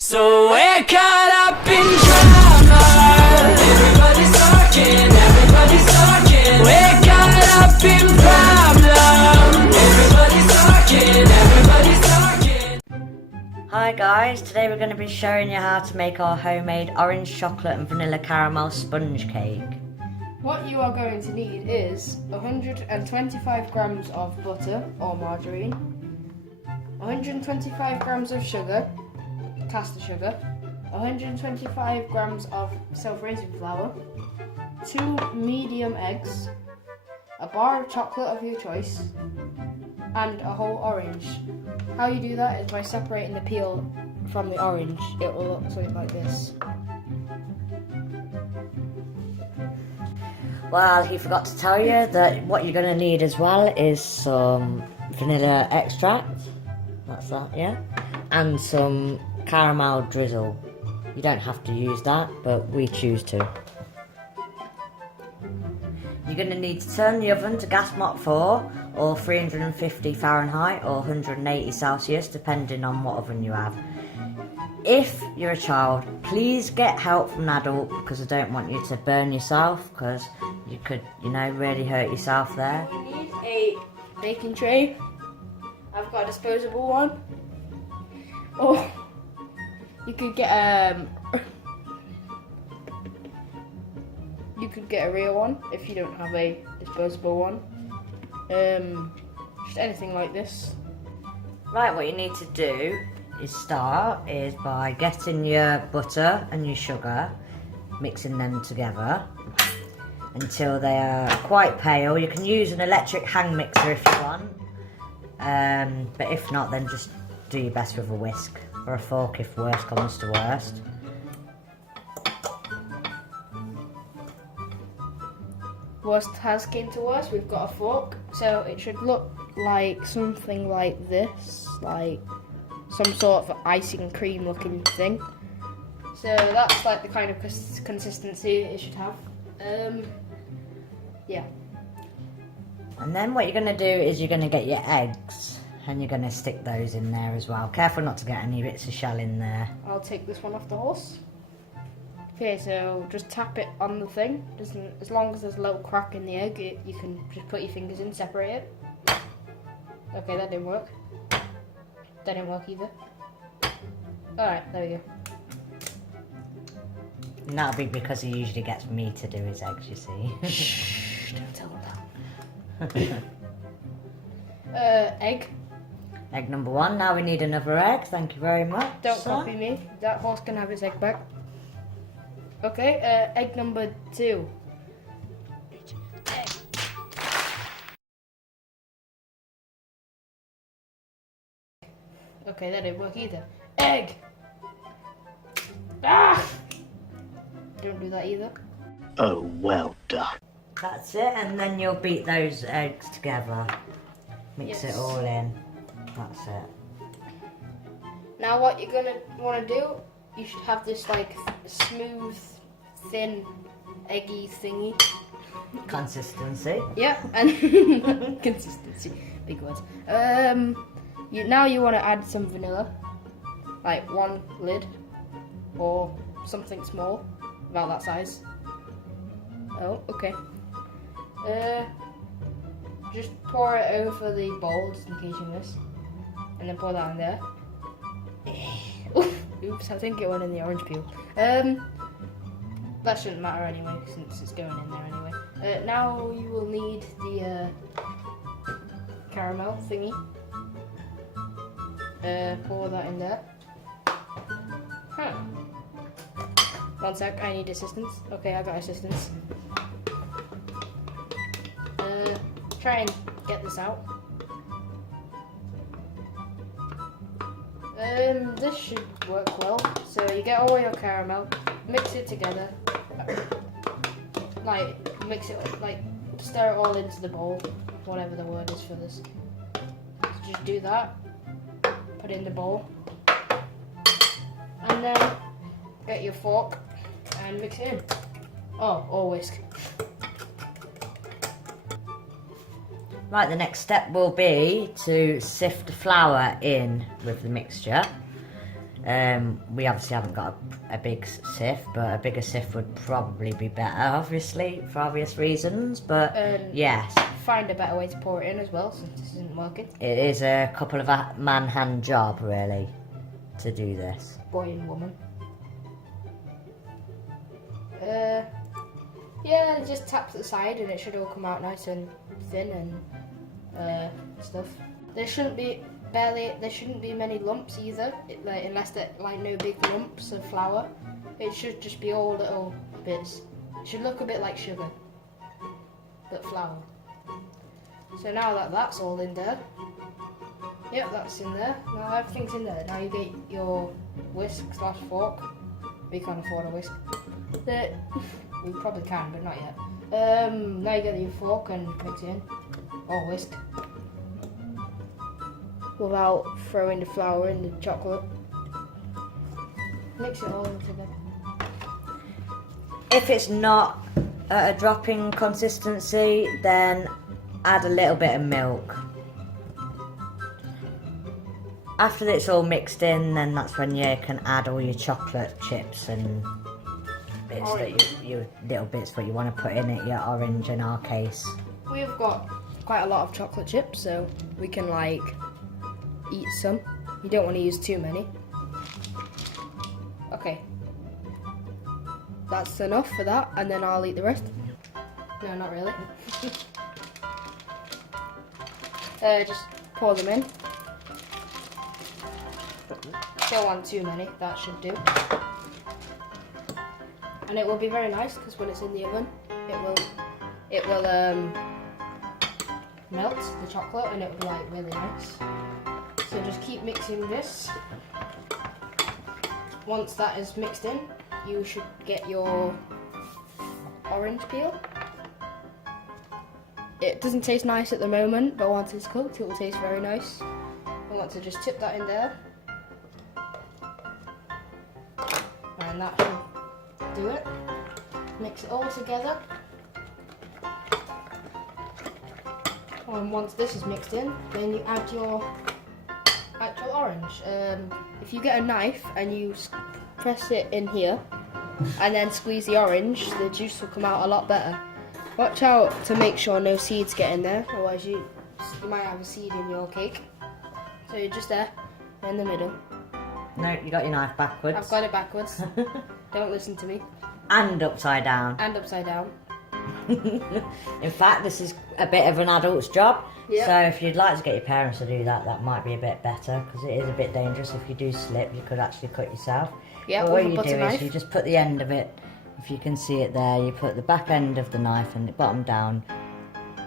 So we're caught up in drama. Everybody's talking, everybody's talking. We're caught up in problem. Everybody's talking, everybody's talking. Hi guys, today we're going to be showing you how to make our homemade orange chocolate and vanilla caramel sponge cake. What you are going to need is 125 grams of butter or margarine, 125 grams of sugar, caster sugar, 125 grams of self-raising flour, 2 medium eggs, a bar of chocolate of your choice, and a whole orange. How you do that is by separating the peel from the orange. It will look something like this. Well, he forgot to tell you that what you're going to need as well is some vanilla extract, that's that, yeah, and some caramel drizzle. You don't have to use that, but we choose to. You're going to need to turn the oven to gas mode 4 or 350 Fahrenheit or 180 Celsius depending on what oven you have. If you're a child, please get help from an adult because I don't want you to burn yourself because you could, really hurt yourself there. We need a baking tray. I've got a disposable one. Or you could get a real one if you don't have a disposable one. Just anything like this. Right, what you need to do is by getting your butter and your sugar, mixing them together until they are quite pale. You can use an electric hand mixer if you want, but if not, then just do your best with a whisk or a fork if worst comes to worst. Worst has came to worst, we've got a fork, so it should look like something like this, like some sort of icing cream looking thing. So that's like the kind of consistency it should have. Yeah. And then what you're going to do is you're going to get your eggs and you're going to stick those in there as well. Careful not to get any bits of shell in there. I'll take this one off the horse. Okay, so just tap it on the thing. As long as there's a little crack in the egg, you can just put your fingers in, separate it. Okay, that didn't work. That didn't work either. Alright, there we go. And that'll be because he usually gets me to do his eggs, you see. Shh, don't tell him that. Egg. Egg number 1. Now we need another egg. Thank you very much. Don't copy me. That horse can have his egg back. Okay, egg number 2. Egg. Okay, that didn't work either. Egg! Ah! Don't do that either. Oh, well done. That's it, and then you'll beat those eggs together. Mix it all in. That's it. Now what you're gonna want to do, you should have this like smooth, thin, eggy thingy. Consistency. Yeah, and consistency, big words. Now you want to add some vanilla, like 1 lid, or something small, about that size. Oh, okay. Just pour it over the bowl, just in case you miss, and then pour that in there. Oops, I think it went in the orange peel. That shouldn't matter anyway, since it's going in there anyway. Now you will need the caramel thingy. Pour that in there. Huh. 1 sec, I need assistance. Okay, I got assistance. Try and get this out. This should work well. So you get all your caramel, mix it together. Stir it all into the bowl, whatever the word is for this. So just do that. Put it in the bowl. And then get your fork and mix it in. Oh, or whisk. Right, the next step will be to sift the flour in with the mixture. We obviously haven't got a big sieve, but a bigger sieve would probably be better, obviously, for obvious reasons. But yes, Find a better way to pour it in as well, since this isn't working. it is a couple of a man-hand job, really, to do this. Boy and woman. Yeah, just tap the side and it should all come out nice and thin and stuff. There shouldn't be many lumps either, unless they're like no big lumps of flour. It should just be all little bits. It should look a bit like sugar, but flour. So now that that's all in there, yep, that's in there. Now everything's in there. Now you get your whisk/fork. We can't afford a whisk. We probably can, but not yet. Now you get your fork and mix it in, or whisk, without throwing the flour in the chocolate. Mix it all together. If it's not at a dropping consistency, then add a little bit of milk. After it's all mixed in, then that's when you can add all your chocolate chips and bits that you little bits what you want to put in it. Your orange, in our case. We've got quite a lot of chocolate chips, so we can like eat some. You don't want to use too many. Okay, that's enough for that, and then I'll eat the rest. No, not really. Just pour them in. Don't want too many, that should do. And it will be very nice because when it's in the oven, it will melt the chocolate and it will be like really nice. So just keep mixing this. Once that is mixed in, you should get your orange peel. It doesn't taste nice at the moment, but once it's cooked, it will taste very nice. I want to just tip that in there. And that should do it. Mix it all together. And once this is mixed in, then you add your actual orange. If you get a knife and you press it in here and then squeeze the orange, the juice will come out a lot better. Watch out to make sure no seeds get in there, otherwise you might have a seed in your cake. So you're just there, in the middle. No, you got your knife backwards. I've got it backwards. Don't listen to me. And upside down. And upside down. In fact, this is a bit of an adult's job. Yep. So if you'd like to get your parents to do that, that might be a bit better, because it is a bit dangerous. If you do slip, you could actually cut yourself. Yeah, but with what a you butter do knife. is you just put the end of it, if you can see it there, you put the back end of the knife and the bottom down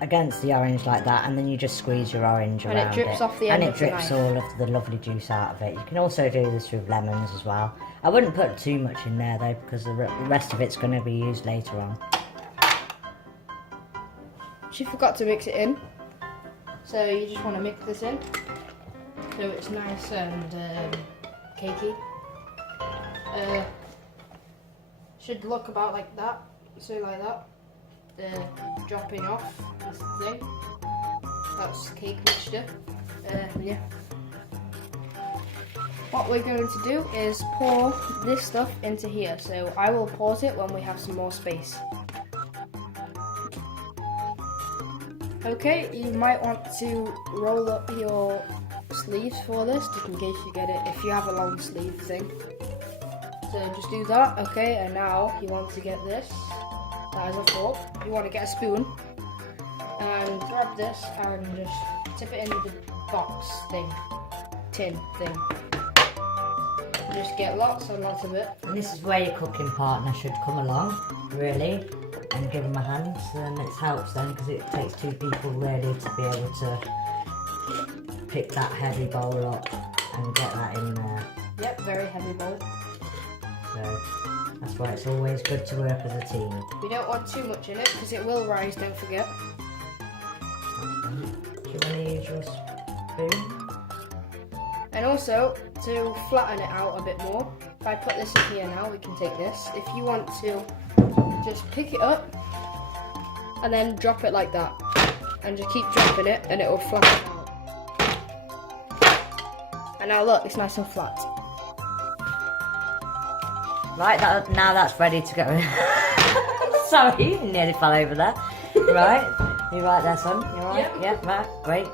against the orange like that, and then you just squeeze your orange And around it drips off the end and of it the drips knife. all of the lovely juice out of it. You can also do this with lemons as well. I wouldn't put too much in there though, because the rest of it's going to be used later on. She forgot to mix it in, so you just want to mix this in so it's nice and cakey. Should look about like that, so like that, dropping off this thing. That's cake mixture. Yeah. What we're going to do is pour this stuff into here, so I will pause it when we have some more space. Okay, you might want to roll up your sleeves for this, just in case you get it, if you have a long sleeve thing. So just do that, okay, and now you want to get this, that is a fork. You want to get a spoon, and grab this and just tip it into the box thing, tin thing. Just get lots and lots of it. And this is where your cooking partner should come along, really, and give them a hand. So then it helps then, because it takes two people really to be able to pick that heavy bowl up and get that in there. Yep, very heavy bowl. So that's why it's always good to work as a team. We don't want too much in it because it will rise, don't forget. Do you want to use your spoon? And also, to flatten it out a bit more, if I put this in here now, we can take this. If you want to, just pick it up and then drop it like that. And just keep dropping it and it will flatten out. And now look, it's nice and flat. Right, now that's ready to go. Sorry, you nearly fell over there. Right, you right there, son? You alright? Yep. Yeah, right, great.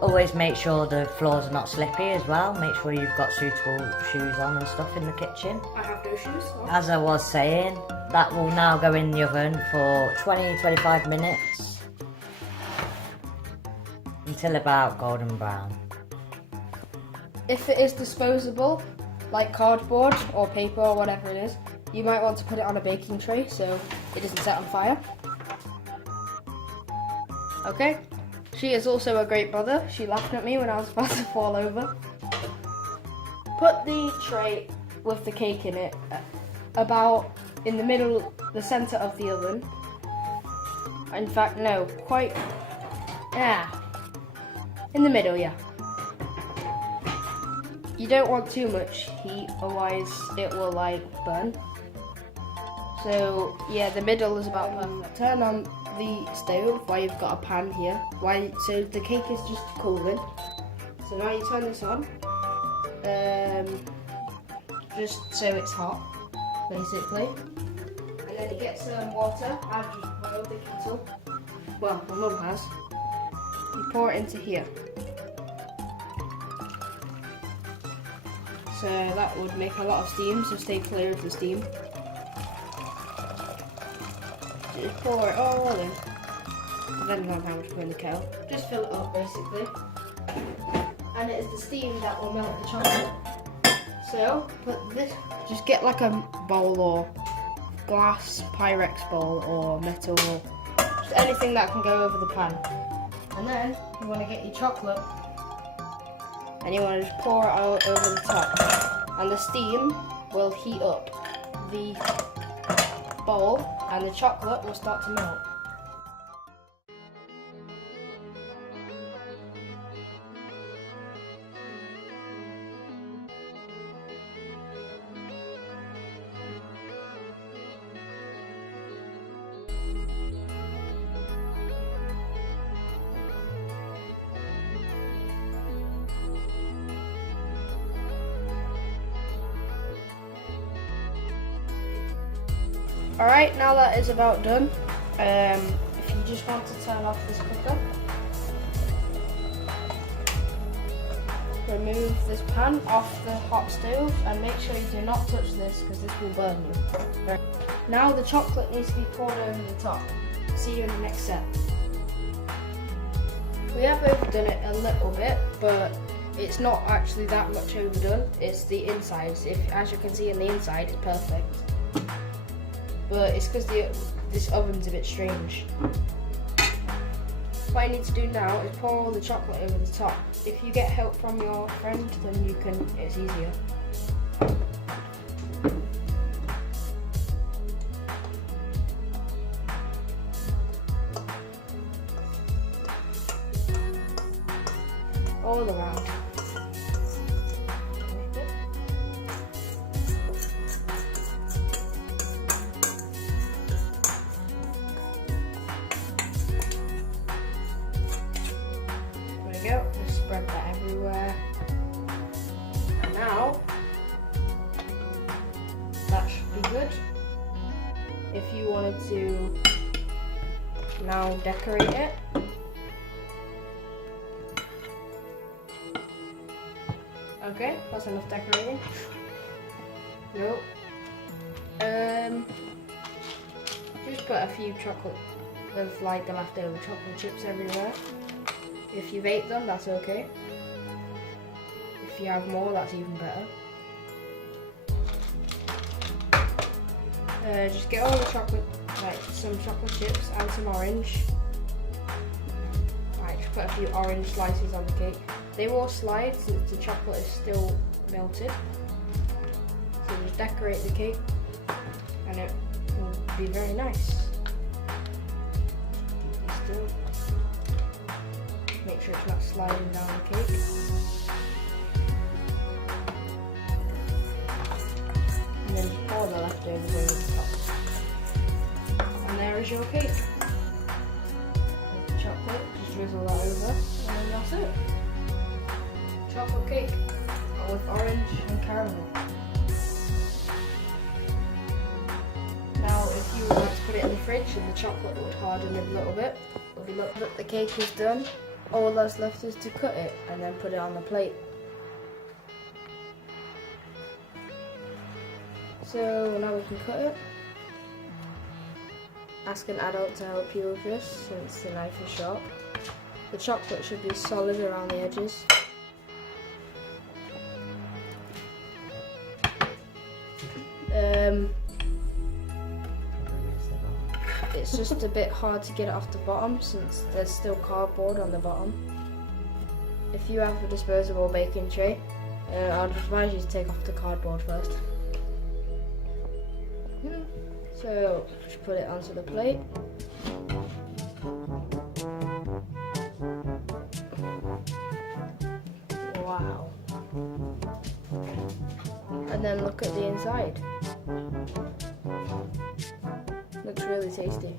Always make sure the floors are not slippy as well. Make sure you've got suitable shoes on and stuff in the kitchen. I have no shoes. So. As I was saying, that will now go in the oven for 20-25 minutes until about golden brown. If it is disposable, like cardboard or paper or whatever it is, you might want to put it on a baking tray so it doesn't set on fire. Okay, she is also a great mother. She laughed at me when I was about to fall over. Put the tray with the cake in it about in the middle, the center of the oven. In fact, no, quite, in the middle, yeah. You don't want too much heat, otherwise it will like burn. So yeah, the middle is about perfect. Turn on the stove while you've got a pan here. So the cake is just cooling. So now you turn this on, just so it's hot, basically. And then you get some water. I've just boiled the kettle. Well, my mum has. You pour it into here. So that would make a lot of steam, so stay clear of the steam. Just pour it all in. Depending on how much you put in the kettle. Just fill it up basically. And it is the steam that will melt the chocolate. So put this, just get like a bowl or glass Pyrex bowl or metal, just anything that can go over the pan. And then you want to get your chocolate and you want to just pour it out over the top, and the steam will heat up the bowl and the chocolate will start to melt. Alright, now that is about done, if you just want to turn off this cooker, remove this pan off the hot stove and make sure you do not touch this because this will burn you. Right. Now the chocolate needs to be poured over the top. See you in the next set. We have overdone it a little bit, but it's not actually that much overdone. It's the insides. As you can see in the inside, it's perfect. But it's because this oven's a bit strange. What I need to do now is pour all the chocolate over the top. If you get help from your friend, then it's easier. All around. Go. Just spread that everywhere. And now that should be good. If you wanted to now decorate it, okay, that's enough decorating. Nope. Just put a few chocolate of like the leftover chocolate chips everywhere. If you've ate them, that's okay. If you have more, that's even better. Just get all the chocolate, like some chocolate chips and some orange. Right, just put a few orange slices on the cake. They will slide since the chocolate is still melted. So just decorate the cake and it will be very nice. Still. Make sure it's not sliding down the cake. And then just pour the leftovers over the top. And there is your cake. With the chocolate, just drizzle that over, and then that's it. Chocolate cake with orange and caramel. put it in the fridge and the chocolate would harden a little bit. Look that the cake is done. All that's left is to cut it and then put it on the plate. So now we can cut it. Ask an adult to help you with this since the knife is sharp. The chocolate should be solid around the edges. It's just a bit hard to get it off the bottom since there's still cardboard on the bottom. If you have a disposable baking tray, I'd advise you to take off the cardboard first. So just put it onto the plate. Wow. And then look at the inside. Looks really tasty.